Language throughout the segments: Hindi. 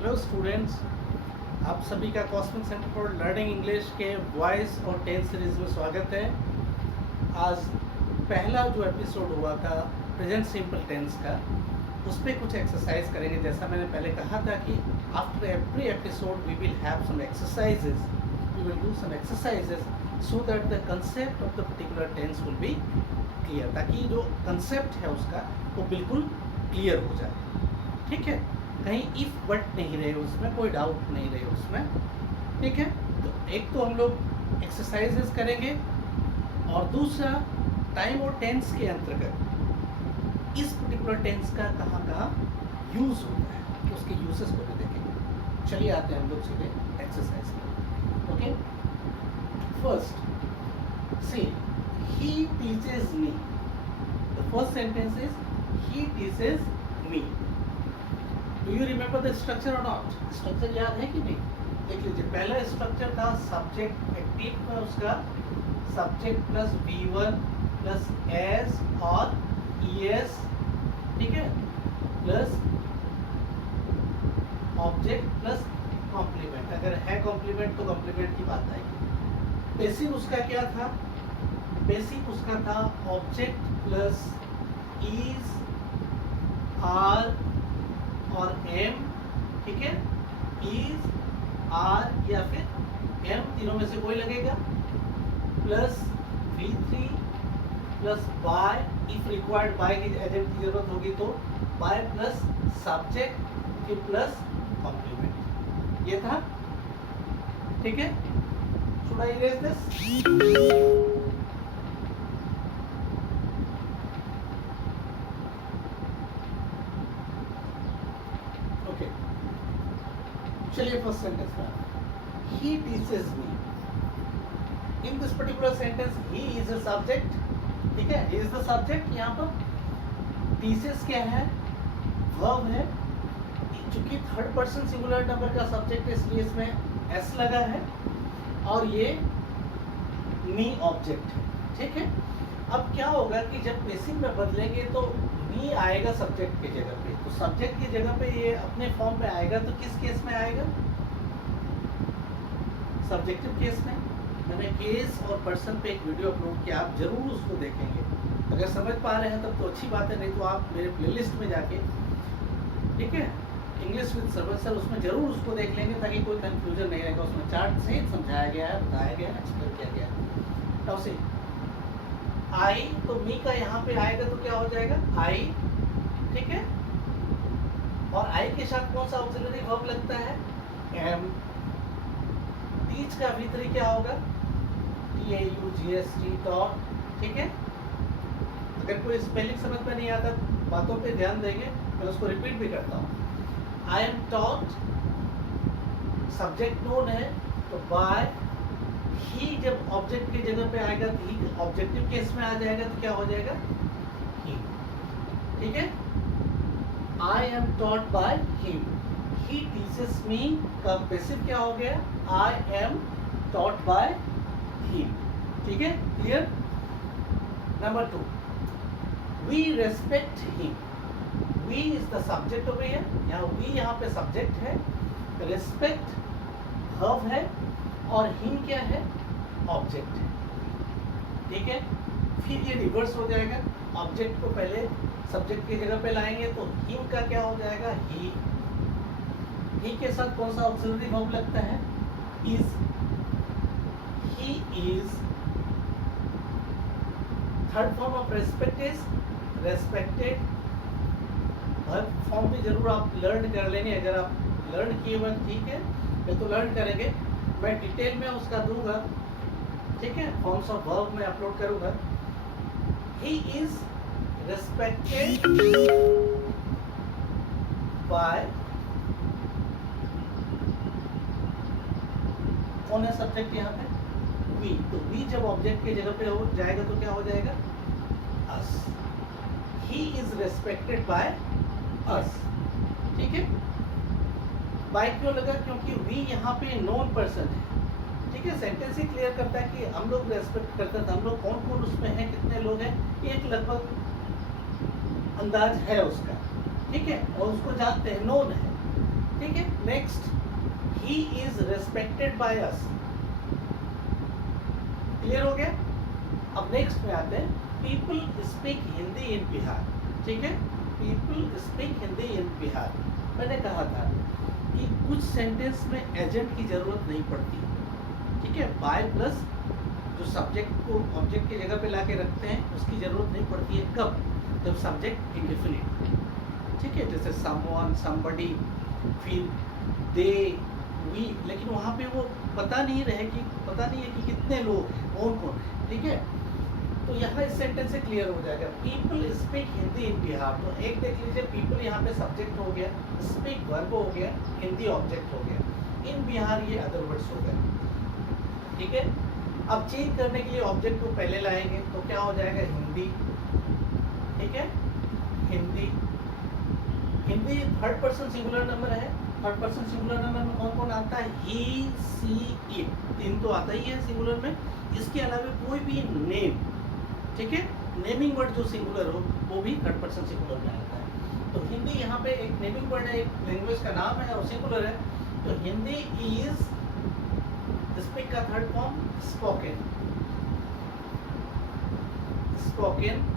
हेलो स्टूडेंट्स, आप सभी का cosmic centre for learning English के वॉइस और टेंस सीरीज में स्वागत है। आज पहला जो एपिसोड हुआ था प्रेजेंट सिंपल टेंस का, उस पर कुछ एक्सरसाइज करेंगे। जैसा मैंने पहले कहा था कि after every episode we will have some exercises, we will do some exercises so that the concept of the particular tense will be clear, ताकि जो कंसेप्ट है उसका वो बिल्कुल क्लियर हो जाए। ठीक है, कहीं इफ बट नहीं रहे उसमें, कोई डाउट नहीं रहे उसमें। ठीक है, तो एक तो हम लोग एक्सरसाइजेस करेंगे और दूसरा टाइम और टेंस के अंतर्गत इस पर्टिकुलर टेंस का कहाँ कहाँ यूज़ होता है, तो उसके यूजेस को भी देखेंगे। चलिए आते हैं हम लोग सीधे एक्सरसाइज पर। Okay, first see he teaches me. The first sentence is he teaches me. Do you remember the structure or not? Structure याद है कि नहीं? देख लीजिए, पहला स्ट्रक्चर था सब्जेक्ट एक्टिव में, उसका subject plus V1 plus S और ES, ठीक है, प्लस ऑब्जेक्ट प्लस कॉम्प्लीमेंट। अगर है कॉम्प्लीमेंट तो कॉम्प्लीमेंट की बात आएगी। बेसिक उसका क्या था? बेसिक उसका था ऑब्जेक्ट प्लस इज, आर और एम। ठीक है, इज, आर या फिर एम, तीनों में से कोई लगेगा, plus V3 plus by, if required by की एजेंट की जरूरत होगी तो बाय प्लस सब्जेक्ट फिर प्लस कॉम्प्लीमेंट। ये था। ठीक है, शुड आई इरेज दिस? चलिए फर्स्ट सेंटेंस में he teaches me. In this particular sentence he is a subject. ठीक है, he is the subject। यहाँ पर teaches क्या है? verb है। चूंकि थर्ड पर्सन सिंगुलर नंबर का सब्जेक्ट है इसलिए इसमें s लगा है और ये me ऑब्जेक्ट है। ठीक है, अब क्या होगा कि जब बेसिक में बदलेंगे तो मी आएगा सब्जेक्ट की जगह पे, तो सब्जेक्ट की जगह पे ये अपने फॉर्म पे आएगा, तो किस केस में आएगा? सब्जेक्टिव केस में। मैंने केस और पर्सन पे एक वीडियो अपलोड किया, आप जरूर उसको देखेंगे। अगर समझ पा रहे हैं तब तो अच्छी बात है, नहीं तो आप मेरे प्लेलिस्ट में जाके, ठीक है, इंग्लिश विद सरवर सर, उसमें जरूर उसको देख लेंगे ताकि कोई कंफ्यूजन नहीं रहेगा। उसमें चार्ट सहित समझाया गया है, बताया गया है, एक्सप्लेन किया गया है। तो से आई, तो मी का यहाँ पे आएगा तो क्या हो जाएगा? आई। ठीक है, और आई के साथ कौन सा ऑक्सिलरी वर्ब लगता है? एम। टीच का V3 क्या होगा? TAUGST taught. ठीक है, अगर कोई स्पेलिंग समझ में नहीं आता बातों पे ध्यान देंगे, मैं उसको रिपीट भी करता हूँ। आई एम टॉट, सब्जेक्ट नोन है तो बाय, ही जब ऑब्जेक्ट की जगह पे आएगा तो ही ऑब्जेक्टिव केस में आ जाएगा तो क्या हो जाएगा? ही। ठीक है, I am taught by him. He teaches me का पैसिव क्या हो गया? I am taught by him. ठीक है, clear? Number 2, we respect him. We is the subject हो गई है, यहाँ वी यहाँ पे सब्जेक्ट है, रेस्पेक्ट वर्ब है और हिम क्या है? ऑब्जेक्ट है। ठीक है, फिर ये रिवर्स हो जाएगा, ऑब्जेक्ट को पहले सब्जेक्ट की जगह पे लाएंगे तो हिम का क्या हो जाएगा? ही। ही के साथ कौन सा ऑक्सिलरी वर्ब लगता है? Is. He is. Third form of respect is respected. Verb form भी जरूर आप लर्न कर लेंगे, अगर आप लर्न किए हुए ठीक है, मैं तो लर्न करेंगे, मैं डिटेल में उसका दूंगा। ठीक है, फॉर्म्स ऑफ वर्ब में अपलोड करूंगा। ही इज रेस्पेक्टेड बाय, कौन है सब्जेक्ट यहाँ पे? वी। तो वी जब ऑब्जेक्ट की जगह पे हो जाएगा तो क्या हो जाएगा? Us. He is respected by us. ठीक है, बाय क्यों लगा? क्योंकि वी यहाँ पे नोन पर्सन है। ठीक है, सेंटेंस ही क्लियर करता है कि हम लोग रेस्पेक्ट करते हैं, हम लोग कौन कौन उसमें हैं, कितने लोग हैं, एक लगभग अंदाज है उसका। ठीक है, और उसको जानते हैं, नोन है। ठीक है, next, he is respected by us. Clear हो गया? अब नेक्स्ट में आते हैं, पीपल स्पीक हिंदी इन बिहार। ठीक है, पीपल स्पीक हिंदी इन बिहार। मैंने कहा था कि कुछ सेंटेंस में एजेंट की जरूरत नहीं पड़ती। ठीक है, बाय प्लस जो सब्जेक्ट को ऑब्जेक्ट की जगह पे लाके रखते हैं उसकी जरूरत नहीं पड़ती है। कब? जब सब्जेक्ट इंडेफिनिट। ठीक है, जैसे समवन, समबडी, फिर दे, वी, लेकिन वहाँ पे वो पता नहीं है कि कितने लोग हैं, कौन कौन है। ठीक है, तो यहाँ इस सेंटेंस से क्लियर हो जाएगा, पीपल स्पीक हिंदी इन बिहार। तो एक देख लीजिए, पीपल यहाँ पे सब्जेक्ट हो गया, स्पीक वर्ब हो गया, हिंदी ऑब्जेक्ट हो गया, इन बिहार ये अदर वर्ड्स हो गए। ठीक है, अब चेंज करने के लिए ऑब्जेक्ट को पहले लाएंगे तो क्या हो जाएगा, हिंदी। ठीक है, Hindi. Hindi third person singular number है। थर्ड पर्सन सिंगुलर नंबर में कौन कौन आता है? ही, सी, इट, तीन तो आता ही है सिंगुलर में। इसके अलावा कोई भी नेम, ठीक है, नेमिंग वर्ड जो सिंगुलर हो वो भी थर्ड पर्सन सिंगुलर में आता है। तो हिंदी यहाँ पे एक नेमिंग वर्ड है, एक लैंग्वेज का नाम है और सिंगुलर है। तो हिंदी इज, स्पीक का थर्ड फॉर्म स्पोकन। स्पोकन।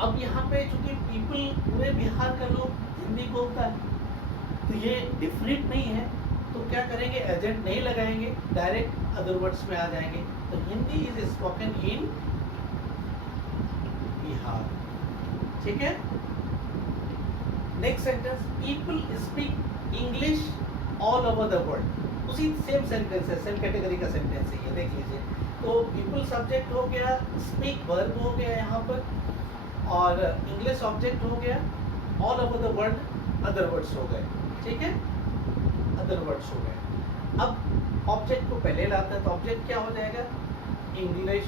अब यहाँ पे चूंकि पीपल पूरे बिहार का लोग हिंदी बोलता है तो ये डिफरेंट नहीं है, तो क्या करेंगे, एजेंट नहीं लगाएंगे, डायरेक्ट अदर वर्ड्स में आ जाएंगे। तो Hindi is spoken in Bihar. ठीक है, next sentence, people speak English all over the world. उसी सेम सेंटेंस है, सेम कैटेगरी का सेंटेंस है ये, देख लीजिए। तो पीपल सब्जेक्ट हो गया, स्पीक वर्ब हो गया यहाँ पर, और इंग्लिश ऑब्जेक्ट हो गया, all over the world other words हो गए। ठीक है, अदर वर्ड्स हो गए। अब ऑब्जेक्ट को पहले लाते हैं तो ऑब्जेक्ट क्या हो जाएगा, English.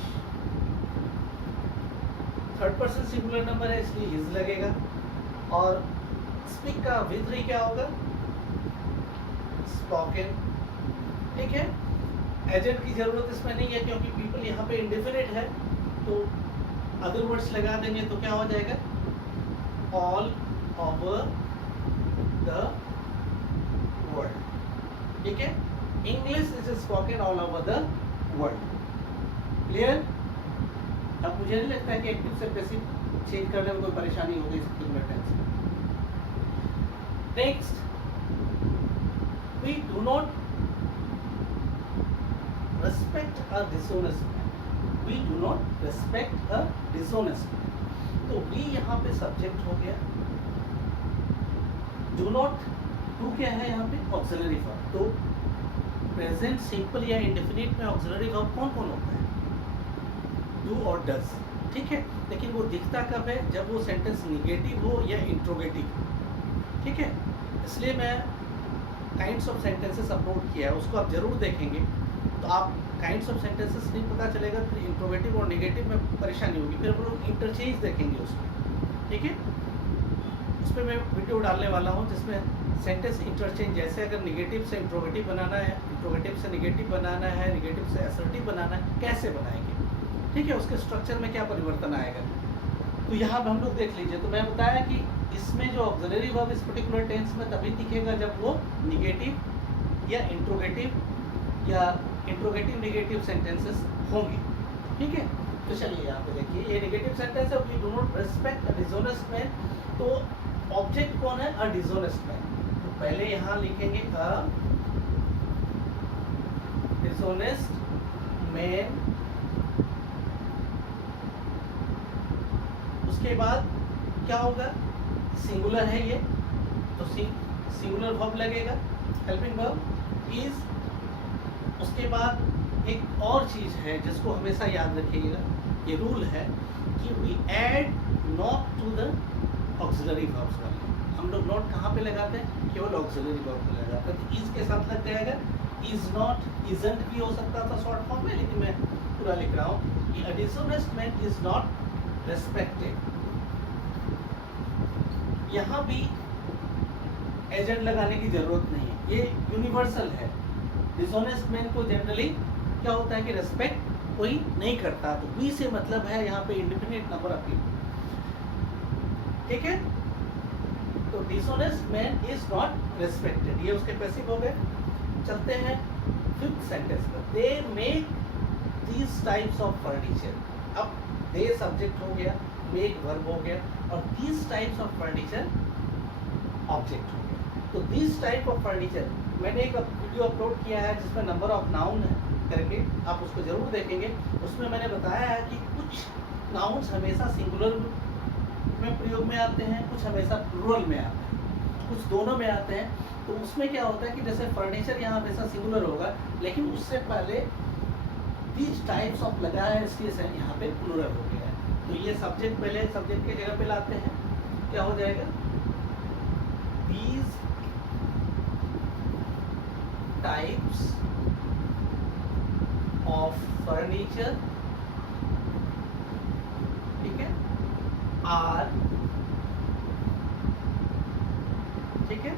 Third person singular number है इसलिए इज लगेगा, और स्पीक का विद्री क्या होगा, स्पोकन। ठीक है, एजेंट की जरूरत इसमें नहीं है क्योंकि पीपल यहाँ पे इंडेफिनिट है, तो अदर वर्ड्स लगा देंगे तो क्या हो जाएगा, ऑल ओवर द वर्ल्ड। ठीक है, English is spoken all over the world. Clear? अब मुझे नहीं लगता है कि एक्टिव से पैसिव चेंज करने में कोई परेशानी होगी इस पर्टिकुलर टेंस में। Next, we do not respect a dishonest man. We do not respect a dishonest man. तो we यहाँ पे सब्जेक्ट हो गया, do not, do क्या है यहाँ पे, ऑक्सिलरी वर्ब। तो प्रेजेंट सिंपल या इंडेफिनिट में ऑक्सिलरी वर्ब कौन कौन होता है, do और does। ठीक है, लेकिन वो दिखता कब है, जब वो सेंटेंस निगेटिव हो या इंट्रोगेटिव। ठीक है, इसलिए मैं काइंड्स ऑफ सेंटेंसेस अपलोड किया है, उसको आप जरूर देखेंगे। तो आप काइंड्स ऑफ सेंटेंसेस नहीं पता चलेगा, फिर इंट्रोगेटिव और नेगेटिव में परेशानी होगी। फिर हम लोग इंटरचेंज देखेंगे उसमें। ठीक है, उस पर मैं वीडियो डालने वाला हूँ जिसमें सेंटेंस इंटरचेंज, जैसे अगर निगेटिव से इंट्रोगेटिव बनाना है, इंट्रोगेटिव से निगेटिव बनाना है, निगेटिव से असर्टिव बनाना है, कैसे बनाएंगे। ठीक है, उसके स्ट्रक्चर में क्या परिवर्तन आएगा। तो यहाँ पर हम लोग देख लीजिए, तो मैं बताया कि इसमें जो ऑक्सिलरी वर्ब इस पर्टिकुलर टेंस में तभी दिखेगा जब वो निगेटिव या इंट्रोगेटिव या इंट्रोगेटिव नेगेटिव सेंटेंसेस होंगे। ठीक है, तो चलिए यहाँ पे देखिए, ये नेगेटिव सेंटेंस है, we do not respect a dishonest man. तो ऑब्जेक्ट कौन है, अ डिसऑनेस्ट मैन। तो पहले यहाँ लिखेंगे अ डिसऑनेस्ट मैन, उसके बाद क्या होगा, सिंगुलर है ये, तो सिंगुलर वर्ब लगेगा, हेल्पिंग वर्ब इज। उसके बाद एक और चीज़ है जिसको हमेशा याद रखिएगा, ये रूल है कि we add not to the auxiliary verbs वाले। हम लोग नॉट कहाँ पे लगाते हैं, केवल ऑक्सिलरी वर्ब पे लगाते हैं। तो इज के साथ लग जाएगा, इज नॉट, इजंट भी हो सकता था शॉर्ट फॉर्म में, लेकिन मैं पूरा लिख रहा हूँ कि a dishonest man is not respected. यहाँ भी एजेंट लगाने की जरूरत नहीं है, ये यूनिवर्सल है। डिसऑनेस्ट मैन को जनरली क्या होता है कि रेस्पेक्ट कोई नहीं करता, तो वी से मतलब है यहाँ पे इंडिपेंडेंट नंबर ऑफ पीपल। ठीक है, तो dishonest man is not respected, ये उसके पैसिव हो गए। चलते हैं फिफ्थ सेंटेंस पर, they make these types of furniture. अब दे सब्जेक्ट हो गया, मेक वर्ब हो गया, और these types of furniture object हो गया। तो दीज टाइप ऑफ फर्नीचर मैंने एक वीडियो अपलोड किया है जिसमें नंबर ऑफ नाउन है करके, आप उसको जरूर देखेंगे। उसमें मैंने बताया है कि कुछ नाउन्स हमेशा सिंगुलर में प्रयोग में आते हैं, कुछ हमेशा प्लूरल में आते हैं, कुछ दोनों में आते हैं। तो उसमें क्या होता है कि जैसे फर्नीचर यहाँ हमेशा सिंगुलर होगा, लेकिन उससे पहले दीज टाइप्स ऑफ लगा है, इसलिए यहाँ पे प्लूरल हो गया है। तो ये सब्जेक्ट पहले सब्जेक्ट की जगह पे लाते हैं, क्या हो जाएगा, दीज टाइप्स ऑफ फर्नीचर, ठीक है, आर, ठीक है,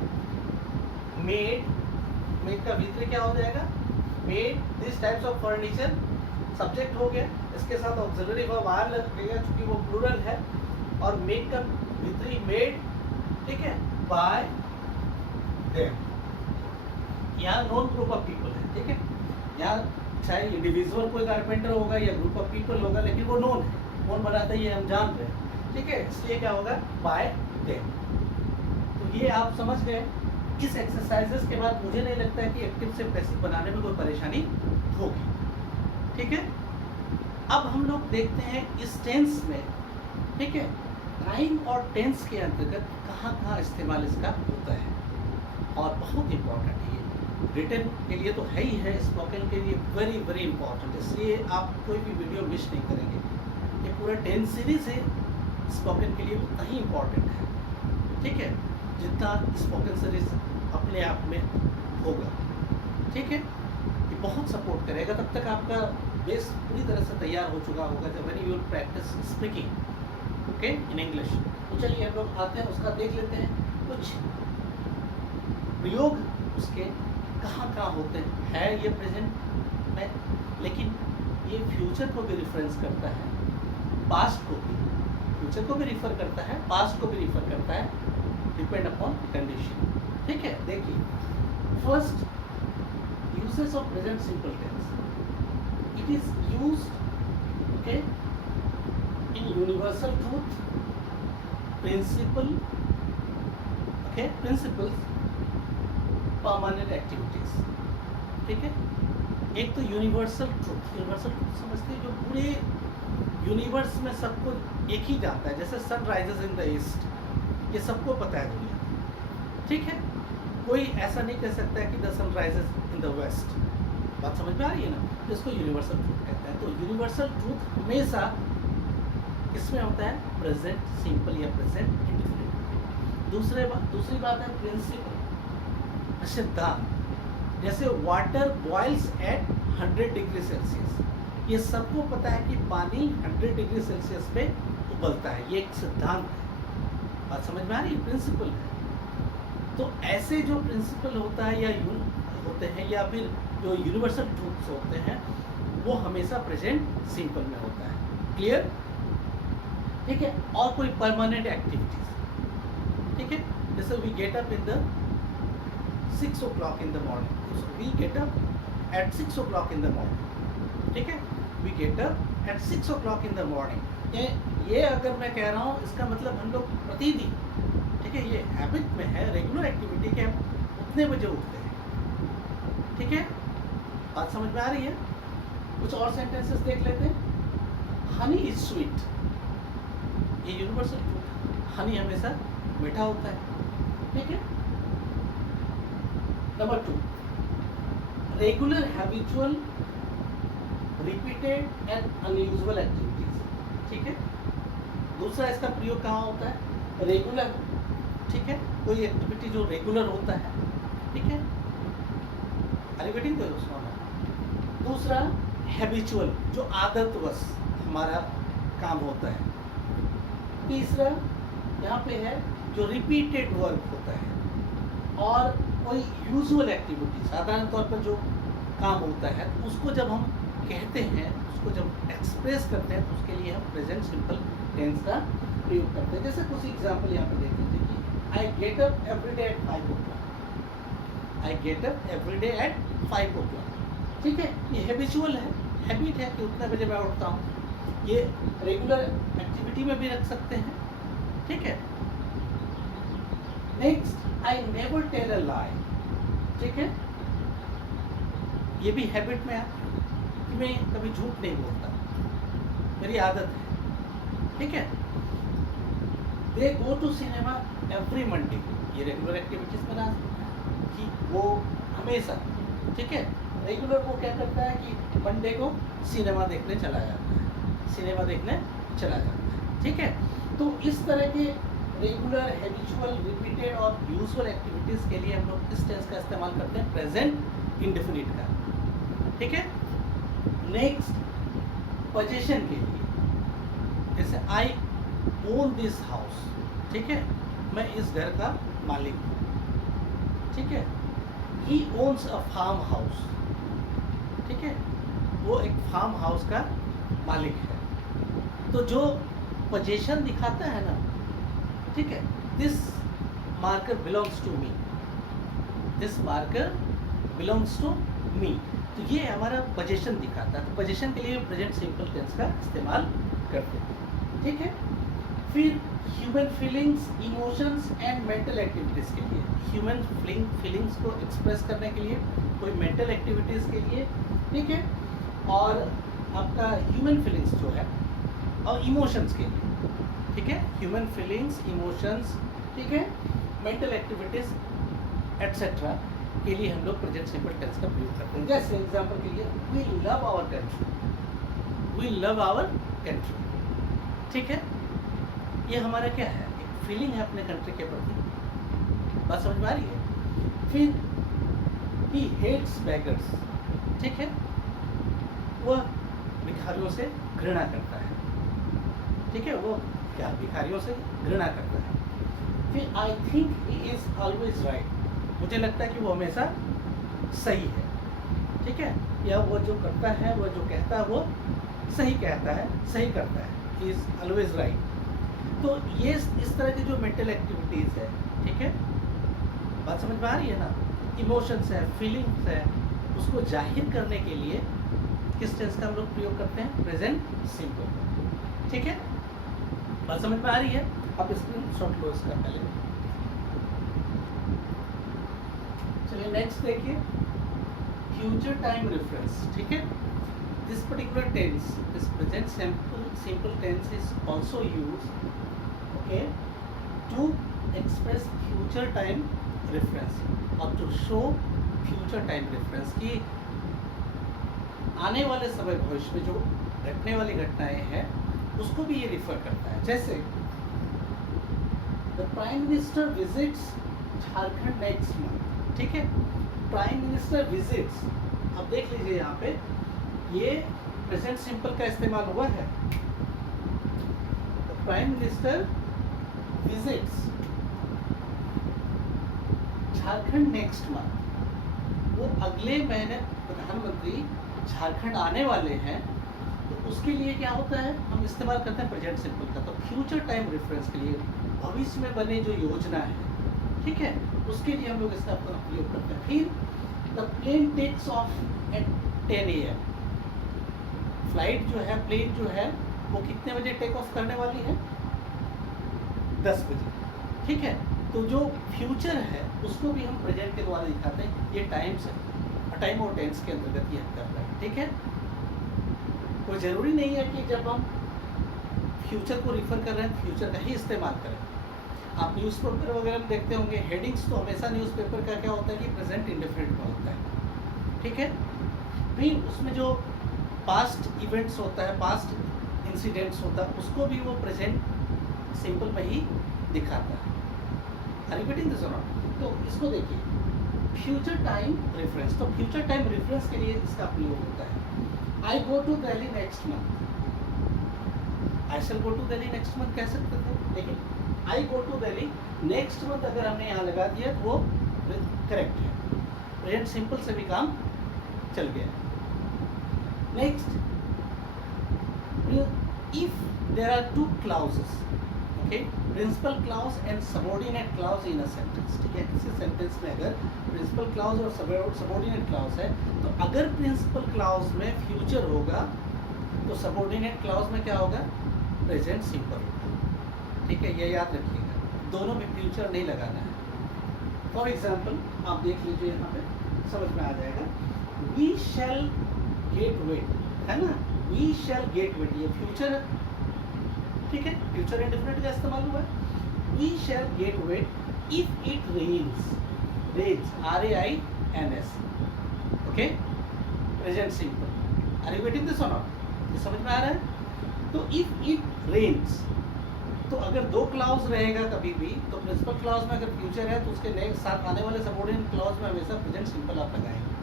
मेड, मेड का भीतर क्या हो जाएगा, made this types of furniture, subject हो गया, इसके साथ ऑक्सिलरी वर्ब आर लगेगा क्योंकि वो प्लूरल है, और मेड का भीतरी मेड, ठीक है, बाय देम। यहाँ नॉन ग्रुप ऑफ पीपल है, ठीक है, यहाँ चाहे इंडिविजुअल कोई कारपेंटर होगा या ग्रुप ऑफ पीपल होगा, लेकिन वो नॉन है, कौन बनाता है ये हम जान रहे हैं, ठीक है, इसलिए क्या होगा, बाय देम। तो ये आप समझ गए। इस एक्सरसाइजेस के बाद मुझे नहीं लगता है कि एक्टिव से पैसिव बनाने में कोई परेशानी होगी, ठीक है। अब हम लोग देखते हैं इस टेंस में, ठीक है, टाइम और टेंस के अंतर्गत कहाँ कहाँ इस्तेमाल इसका होता है, और बहुत इंपॉर्टेंट है ये। रिटन के लिए तो है ही है, स्पोकन के लिए वेरी वेरी इंपॉर्टेंट, इसलिए आप कोई भी वीडियो मिस नहीं करेंगे। ये पूरा 10 सीरीज है, स्पोकन के लिए उतना ही इम्पॉर्टेंट है, ठीक है, जितना स्पोकन सीरीज अपने आप में होगा, ठीक है। ये बहुत सपोर्ट करेगा, तब तक आपका बेस पूरी तरह से तैयार हो चुका होगा जब when you practice speaking okay in English. तो चलिए हम लोग आते हैं, उसका देख लेते हैं कुछ प्रयोग उसके कहाँ कहाँ होते हैं। है ये प्रेजेंट में, लेकिन ये फ्यूचर को भी रिफरेंस करता है, पास्ट को भी, फ्यूचर को भी रिफर करता है, पास्ट को भी रिफर करता है, डिपेंड अपॉन कंडीशन, ठीक है। देखिए first, uses of present simple tense, it is used okay in universal truth, principle okay, principles, permanent activities, ठीक है। एक तो यूनिवर्सल ट्रूथ, यूनिवर्सल ट्रूथ समझते हैं जो पूरे यूनिवर्स में सबको एक ही जानता है, जैसे sun rises in the east, ये सबको पता है दुनिया, ठीक है। कोई ऐसा नहीं कह सकता है कि the sun rises in the west, बात समझ में आ रही है ना, जिसको यूनिवर्सल ट्रूथ कहते हैं। तो यूनिवर्सल ट्रूथ हमेशा इसमें होता है प्रेजेंट सिंपल या प्रेजेंट इंडेफिनिट। दूसरी बात है प्रिंसिपल, सिद्धांत, जैसे water boils at 100 degree Celsius, ये सबको पता है कि पानी 100 डिग्री सेल्सियस पे उबलता है, ये एक सिद्धांत है, बात समझ में आ रही है, प्रिंसिपल है। तो ऐसे जो प्रिंसिपल होता है या होते हैं या फिर जो यूनिवर्सल ट्रूथ्स होते हैं वो हमेशा प्रेजेंट सिंपल में होता है, क्लियर, ठीक है। और कोई परमानेंट एक्टिविटीज, ठीक है, जैसे we get up in the 6 o'clock in the morning, so we get up at 6 o'clock in the morning, ठीक है, we get up at 6 o'clock in the morning। ये अगर मैं कह रहा हूँ इसका मतलब हम लोग प्रतिदिन, ठीक है, ये हैबिट में है, रेगुलर एक्टिविटी के हम उतने बजे उठते हैं, ठीक है, बात समझ में आ रही है। कुछ और सेंटेंसेस देख लेते हैं। हनी इज स्वीट, ये यूनिवर्सल ट्रूथ, हनी हमेशा मीठा होता है, ठीक है। Number 2, regular habitual repeated and unusual activities, ठीक है। दूसरा इसका प्रयोग कहाँ होता है, रेगुलर, ठीक है, कोई एक्टिविटी जो रेगुलर होता है, ठीक है, रिपीटिंग करो। दूसरा हैबिचुअल, जो आदतवश हमारा काम होता है। तीसरा यहाँ पे है जो रिपीटेड वर्क होता है, और कोई यूजुअल एक्टिविटी साधारण तौर पर जो काम होता है उसको जब हम कहते हैं, उसको जब एक्सप्रेस करते हैं तो उसके लिए हम प्रेजेंट सिंपल टेंस का प्रयोग करते हैं। जैसे कुछ एग्जाम्पल यहाँ पे देख लीजिए कि I get up every day at 5 o'clock. I get up every day at 5 o'clock. ठीक है, ये हैबिचुअल है, हैबिट है कि उतने बजे मैं उठता हूँ. ये रेगुलर एक्टिविटी में भी रख सकते हैं. ठीक है. Next, I never tell a lie. ठीक है, ये भी हैबिट में है कि मैं कभी झूठ नहीं बोलता, मेरी आदत है. ठीक है. They go to cinema every Monday. ये रेगुलर एक्टिविटीज में ना कि वो हमेशा, ठीक है, रेगुलर वो क्या करता है कि मंडे को सिनेमा देखने चला जाता है, सिनेमा देखने चला जाता है. ठीक है. तो इस तरह के रेगुलर, हैबिचुअल, रिपीटेड और यूजुअल एक्टिविटीज़ के लिए हम लोग किस टेंस का इस्तेमाल करते हैं? प्रेजेंट इंडेफिनिट का. ठीक है. नेक्स्ट, पोजीशन के लिए, जैसे आई ओन दिस हाउस. ठीक है, मैं इस घर का मालिक हूँ. ठीक है. ही ओन्स अ फार्म हाउस. ठीक है, वो एक फार्म हाउस का मालिक है. तो जो पोजीशन दिखाता है ना, ठीक है, this marker belongs to me, this marker belongs to me. तो ये हमारा पोजीशन दिखाता है. तो पोजीशन के लिए प्रेजेंट सिंपल टेंस का इस्तेमाल करते हैं. ठीक है. फिर human feelings, emotions and mental activities के लिए, ह्यूमन फीलिंग्स को एक्सप्रेस करने के लिए, कोई मेंटल एक्टिविटीज़ के लिए. ठीक है. और आपका ह्यूमन फीलिंग्स जो है और इमोशंस के लिए. ठीक है, ह्यूमन फीलिंग्स, इमोशंस, ठीक है, मेंटल एक्टिविटीज़ एट्सेट्रा के लिए हम लोग प्रेजेंट सिंपल टेंस का प्रयोग करते हैं. जैसे एग्जांपल के लिए, we love our country, we love our country. ठीक है. ये हमारा क्या है? एक फीलिंग है अपने कंट्री के प्रति. बात समझ में आ रही है? फिर ही हेट्स बेगर्स. ठीक है, वह भिखारियों से घृणा करता है. ठीक है, वो क्या भिखारियों से घृणा करता है. फिर I think he is always right. मुझे लगता है कि वो हमेशा सही है. ठीक है, या वो जो करता है, वो जो कहता है, वो सही कहता है, सही करता है. He is always right. तो ये इस तरह की जो मेंटल एक्टिविटीज़ है, ठीक है, बात समझ में आ रही है ना? इमोशंस है, फीलिंग्स है, उसको जाहिर करने के लिए किस टेंस का हम लोग प्रयोग करते हैं? Present simple. ठीक है, बात समझ में आ रही है? आप स्क्रीनशॉट लो इसका पहले. चलिए नेक्स्ट देखिए, फ्यूचर टाइम रेफरेंस. ठीक है. This particular tense, this present simple tense is also used, okay, to express future time reference or to show future time reference कि आने वाले समय भविष्य में जो घटने वाली घटनाएं हैं उसको भी ये रिफर करता है. जैसे the prime minister visits Jharkhand next month. ठीक है, प्राइम मिनिस्टर विजिट्स. अब देख लीजिए यहाँ पे ये प्रेजेंट सिंपल का इस्तेमाल हुआ है. Prime minister visits Jharkhand next month. वो अगले महीने प्रधानमंत्री झारखंड आने वाले हैं. तो उसके लिए क्या होता है? हम इस्तेमाल करते हैं प्रेजेंट सिंपल का. तो फ्यूचर टाइम रेफरेंस के लिए भविष्य में बने जो योजना है, ठीक है, उसके लिए हम लोग इसका प्रयोग करते हैं. फिर the plane takes off at 10 AM. Flight जो है, प्लेन जो है, वो कितने बजे टेक ऑफ करने वाली है? 10 बजे. ठीक है. तो जो फ्यूचर है उसको भी हम प्रेजेंट के द्वारा दिखाते हैं. ये टाइम्स है, टाइम और टेंस के अंतर्गत ये कर रहे हैं. ठीक है. कोई ज़रूरी नहीं है कि जब हम फ्यूचर को रिफ़र कर रहे हैं फ्यूचर का ही इस्तेमाल करें. आप न्यूज़पेपर वगैरह में देखते होंगे, हेडिंग्स तो हमेशा न्यूज़पेपर का क्या होता है कि प्रेजेंट इंडेफिनिट में होता है. ठीक है. फिर उसमें जो पास्ट इवेंट्स होता है, पास्ट इंसिडेंट्स होता है, उसको भी वो प्रेजेंट सिंपल में ही दिखाता है. रिपीटिंग दिस और नॉट. तो इसको देखिए, फ्यूचर टाइम रेफरेंस. तो फ्यूचर टाइम रेफरेंस के लिए इसका प्रयोग होता है. I go to Delhi next month. I shall go to Delhi next month कह सकते थे, लेकिन I go to Delhi next month अगर हमने यहाँ लगा दिया तो वो करेक्ट है. प्रेजेंट सिंपल से भी काम चल गया. Next, if there are two clauses, okay, principle clause and subordinate clause in a sentence. ठीक है, किसी सेंटेंस में अगर प्रिंसिपल क्लॉज और सबऑर्डिनेट क्लॉज है, तो अगर प्रिंसिपल क्लॉज में फ्यूचर होगा तो सबऑर्डिनेट क्लॉज में क्या होगा, प्रेजेंट सिंपल होगा। ठीक है, ये याद रखिएगा, दोनों में फ्यूचर नहीं लगाना है। फॉर एग्जाम्पल आप देख लीजिए, यहाँ पे समझ में आ जाएगा, वी शैल गेट वेट, है ना, वी शैल गेट वेट, ये फ्यूचर है। ठीक है, फ्यूचर इंडेफिनिट का इस्तेमाल हुआ है। We shall get wet if it rains, rains RAINS, okay, present simple. Are you getting this और नॉट? ये समझ में आ रहा है? तो इफ इट रेन्स, तो अगर दो क्लॉज रहेगा कभी भी, तो प्रिंसिपल क्लॉज में अगर फ्यूचर है तो उसके नेक्स्ट साथ आने वाले सबऑर्डिनेट क्लॉज में हमेशा प्रेजेंट सिंपल आप लगाएंगे।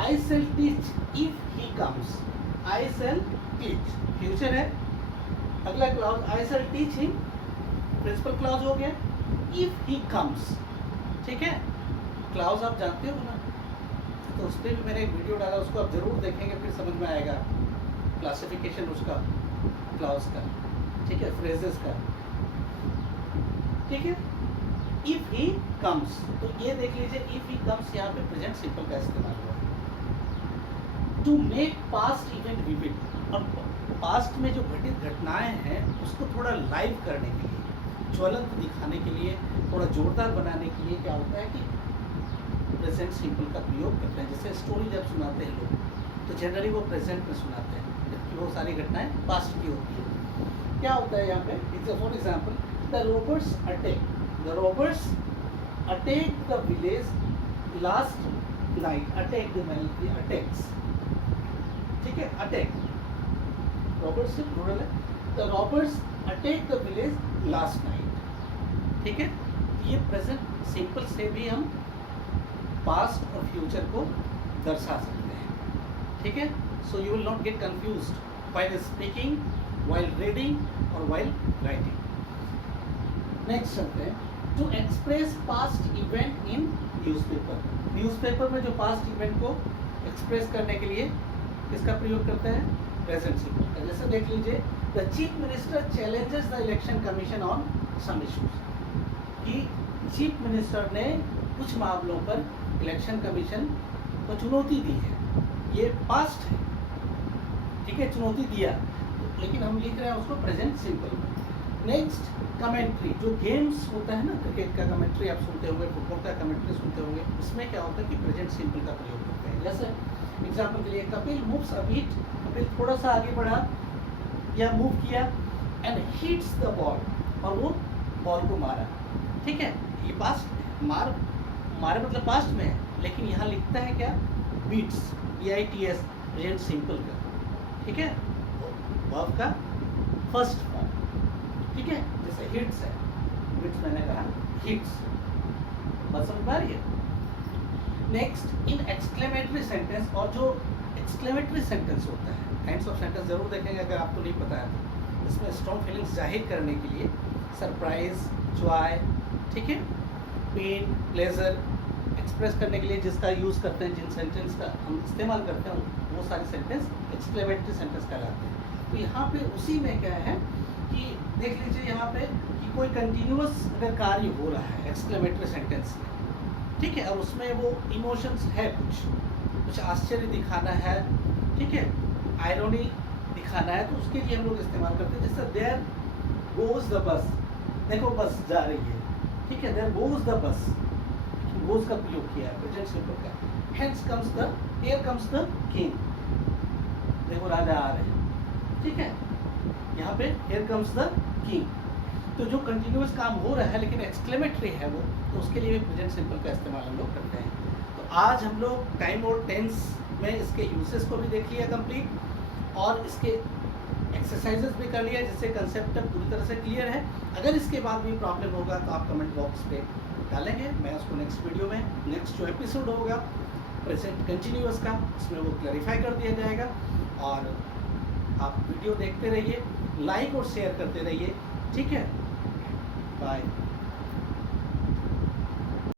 I shall teach if he comes, I shall teach, future है। अगला clause I shall teach him, principle clause हो गया। if he comes, ठीक है, क्लॉज आप जानते हो ना, तो उस पर भी मैंने एक वीडियो डाला, उसको आप जरूर देखेंगे, फिर समझ में आएगा क्लासिफिकेशन उसका क्लॉज का। ठीक है, फ्रेजेस का। ठीक है, इफ ही कम्स, तो ये देख लीजिए, इफ ही कम्स यहाँ पे प्रेजेंट सिंपल का इस्तेमाल हुआ। To make past event vivid, अब पास्ट में जो घटित घटनाएं हैं उसको थोड़ा लाइव करने के लिए, ज्वलंत दिखाने के लिए, थोड़ा जोरदार बनाने के लिए क्या होता है कि प्रेजेंट सिंपल का प्रयोग करते हैं। जैसे स्टोरी जब सुनाते हैं लोग, तो जनरली वो प्रेजेंट में सुनाते हैं, जबकि वो सारी घटनाएं पास्ट की होती है। क्या होता है यहाँ पे, for example, the robbers attack the village last night, attack the attacks. ठीक है, अटैक, रॉबर्ट्स से प्लूरल है, the robbers attack the village last night. ठीक है, ये प्रेजेंट सिंपल से भी हम पास्ट और फ्यूचर को दर्शा सकते हैं। ठीक है, so you will not get confused while speaking, while reading or while writing. Next चलते हैं, to express past event in newspaper. Newspaper में जो पास्ट इवेंट को एक्सप्रेस करने के लिए किसका प्रयोग करते हैं, प्रेजेंट सिंपल का। जैसे देख लीजिए, the chief minister challenges the election commission on some issues, कि चीफ मिनिस्टर ने कुछ मामलों पर इलेक्शन कमीशन को चुनौती दी है। ये पास्ट है, ठीक है, चुनौती दिया, लेकिन हम लिख रहे हैं उसको प्रेजेंट सिंपल में। नेक्स्ट, कमेंट्री, जो गेम्स होता है ना, क्रिकेट का कमेंट्री आप सुनते होंगे, फुटबॉल का कमेंट्री सुनते होंगे, उसमें क्या होता है कि प्रेजेंट सिंपल का प्रयोग करते हैं। जैसे एग्जाम्पल के लिए, कपिल मूव्स अ बीट, कपिल थोड़ा सा आगे बढ़ा या मूव किया, एंड हिट्स द बॉल, और वो बॉल को मारा। ठीक है, ये पास्ट, मारे मतलब पास्ट में है, लेकिन यहाँ लिखता है क्या, बीट्स, BITS, प्रेजेंट सिंपल का। ठीक है, वर्ब का फर्स्ट फॉर्म। ठीक है, जैसे हिट्स है, हिट्स मैंने कहा हिट्स, बस समझ पा रही है। नेक्स्ट, इन एक्सक्लेमेटरी सेंटेंस, और जो एक्सक्लेमेटरी सेंटेंस होता है, काइंड्स ऑफ सेंटेंस जरूर देखेंगे अगर आपको नहीं पता है तो। इसमें स्ट्रॉन्ग फीलिंग्स जाहिर करने के लिए सरप्राइज, जॉय, ठीक है, पेन, प्लेजर एक्सप्रेस करने के लिए जिसका यूज़ करते हैं, जिन सेंटेंस का हम इस्तेमाल करते हैं, वो सारे सेंटेंस एक्सक्लेमेटरी सेंटेंस कहलाते हैं। तो यहाँ पे उसी में क्या है कि देख लीजिए यहाँ पे कि कोई कंटिन्यूअस अगर कार्य हो रहा है एक्सक्लेमेटरी सेंटेंस में, ठीक है, और उसमें वो इमोशंस है, कुछ आश्चर्य दिखाना है, ठीक है, आयरनी दिखाना है, तो उसके लिए हम लोग इस्तेमाल करते हैं। जैसे देयर गोज द बस, देखो बस जा रही है, ठीक है, there goes the bus, goes का प्रयोग किया है प्रेजेंट सिंपल का। Hence comes the, here comes the king, देखो राजा आ रहे हैं, ठीक है, यहाँ पे हियर कम्स द किंग। तो जो कंटिन्यूअस काम हो रहा है लेकिन एक्सक्लेमेटरी है वो, तो उसके लिए भी प्रेजेंट सिंपल का इस्तेमाल हम लोग करते हैं। तो आज हम लोग टाइम और टेंस में इसके यूसेस को भी देख लिया कंप्लीट, और इसके एक्सरसाइजेस भी कर लिया, जिससे कंसेप्ट पूरी तरह से क्लियर है। अगर इसके बाद भी प्रॉब्लम होगा तो आप कमेंट बॉक्स पे डालेंगे, मैं उसको नेक्स्ट वीडियो में, नेक्स्ट जो एपिसोड होगा प्रेजेंट कंटिन्यूअस का, उसमें वो क्लैरिफाई कर दिया जाएगा। और आप वीडियो देखते रहिए, लाइक और शेयर करते रहिए, ठीक है, बाय।